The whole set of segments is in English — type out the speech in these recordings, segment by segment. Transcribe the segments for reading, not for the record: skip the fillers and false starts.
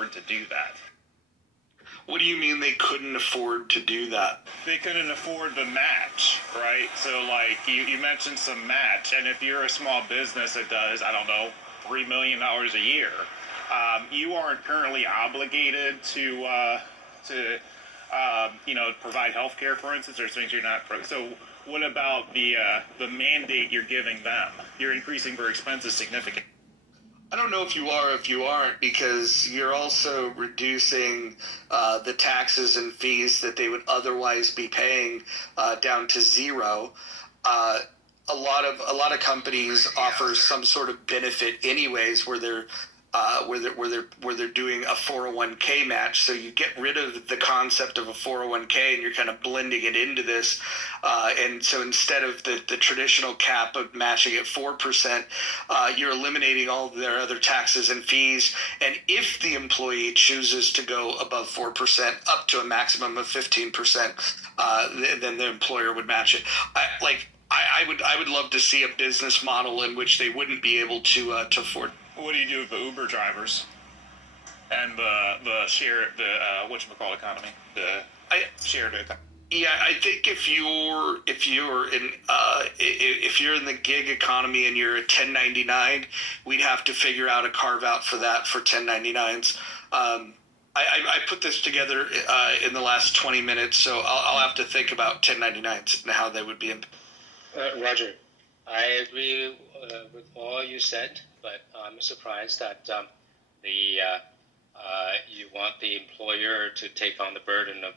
afford to do that. What do you mean they couldn't afford to do that? They couldn't afford the match, right? So, like, you mentioned some match, and if you're a small business that does, I don't know, $3 million a year, you aren't currently obligated to provide health care, for instance, or things you're not. So what about the mandate you're giving them? You're increasing their expenses significantly. I don't know if you are or if you aren't, because you're also reducing the taxes and fees that they would otherwise be paying down to zero. A lot of companies offer some sort of benefit anyways, where they're doing a 401k match. So you get rid of the concept of a 401k and you're kind of blending it into this. And so instead of the traditional cap of matching at 4%, you're eliminating all of their other taxes and fees. And if the employee chooses to go above 4%, up to a maximum of 15%, then the employer would match it. I would love to see a business model in which they wouldn't be able to afford. What do you do with the Uber drivers and the shared whatchamacallit economy, the shared economy? Yeah, I think if you're in the gig economy and you're a 1099, we'd have to figure out a carve out for that for 1099s. I put this together in the last 20 minutes, so I'll have to think about 1099s and how they would be. Roger, I agree with all you said, but I'm surprised that you want the employer to take on the burden of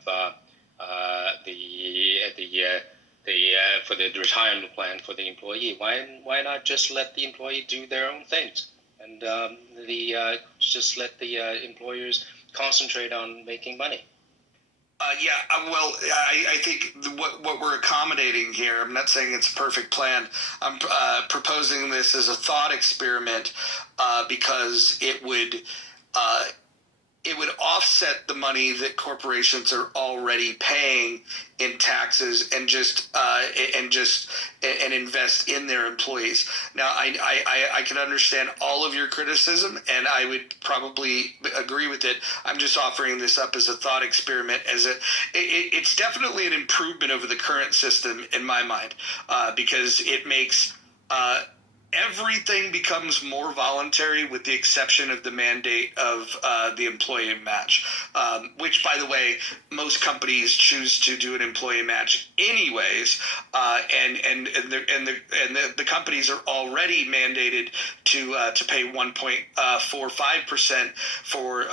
for the retirement plan for the employee. Why not just let the employee do their own things and just let the employers concentrate on making money? I think what we're accommodating here, I'm not saying it's a perfect plan. I'm proposing this as a thought experiment because it would offset the money that corporations are already paying in taxes and invest in their employees. Now, I can understand all of your criticism, and I would probably agree with it. I'm just offering this up as a thought experiment. It's definitely an improvement over the current system in my mind, because it makes everything becomes more voluntary with the exception of the mandate of the employee match, which, by the way, most companies choose to do an employee match anyways, and the companies are already mandated to pay 1.45% for